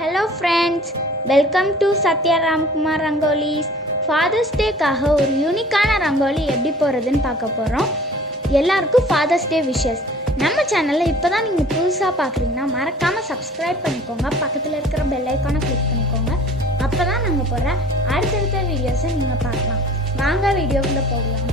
Hello friends, welcome to Satya Ramkumar Rangolies. Fathersday காக ஒரு யூனிக்கான ரங்கோலி எப்படி போறதுன்னு பார்க்க போறோம். எல்லாருக்கும் Fathersday wishes. நம்ம சேனல்ல இப்போதான் நீங்க புதுசா பார்க்கறீங்கன்னா மறக்காம subscribe பண்ணிக்கோங்க. பக்கத்துல இருக்கிற bell icon-ஐ click பண்ணிக்கோங்க. அப்பதான் நாங்க போற அடுத்தடுத்த வீடியோஸை நீங்க பார்க்கலாம். வாங்க வீடியோக்குள்ள போகலாம்.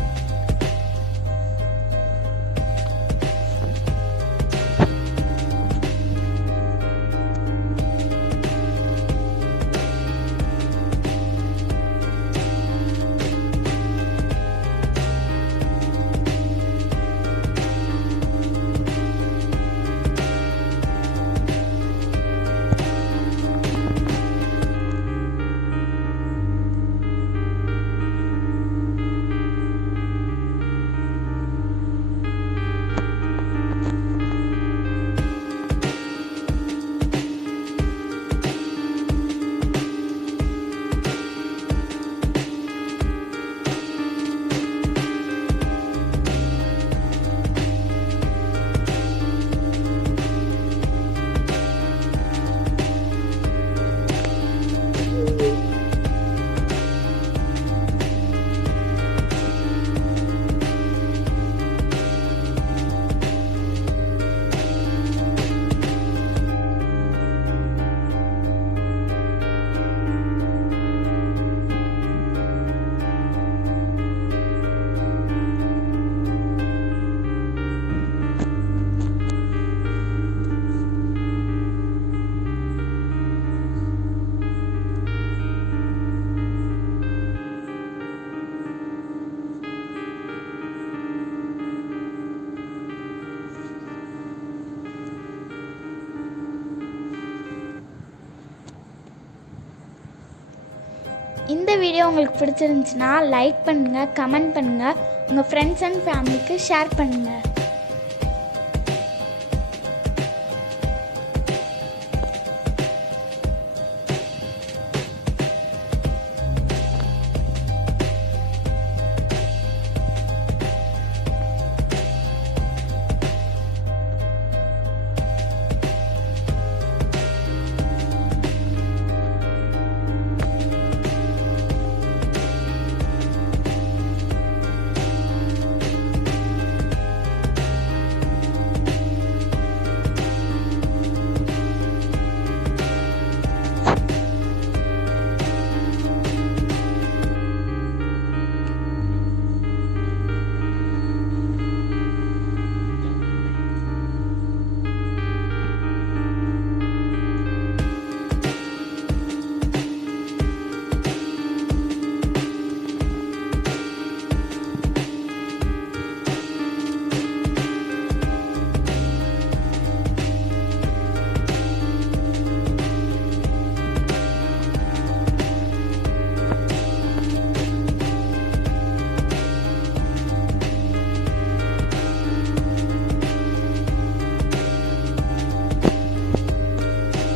இந்த வீடியோ உங்களுக்கு பிடிச்சிருந்துச்சுன்னா லைக் பண்ணுங்க, கமெண்ட் பண்ணுங்க, உங்க ஃப்ரெண்ட்ஸ் அண்ட் ஃபேமிலிக்கு ஷேர் பண்ணுங்க.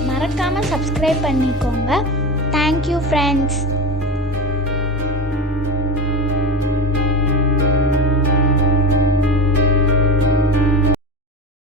மறக்காம சப்ஸ்கிரைப் பண்ணிக்கோங்க. Thank you friends.